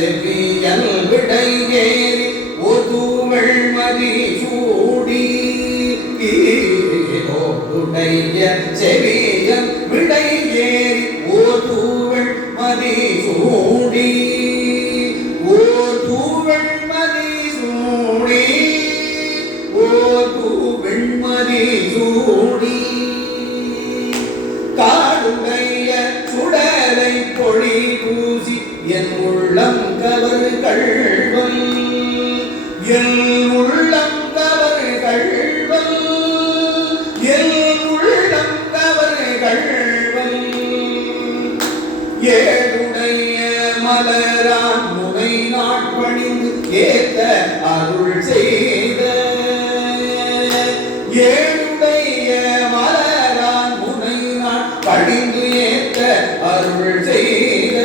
செவியல் விடையேறி ஒதுவள் மதி சூடி ஓடுடைய செவியல் விடையேறி ஒதுவள் மதி சூடி ஓதுவள் மதி சூடி ஓதுவள் மதி சூடி காடுடைய சுடலை பொழி பூசி என் உள்ளம் கவர் கள்வன் என் உள்ளம் கவர் கள்வன் என் உள்ளம் கவர் கள்வன் ஏடுடைய மலரான் முனை நாட்பணிந்து ஏத்த அருள் செய்த ஏடுடைய மலரான் முனை நாட்பணிந்து ஏத்த அருள் செய்த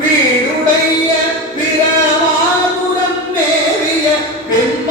வீடுடைய பிரமாபுரம் மேவிய பெண்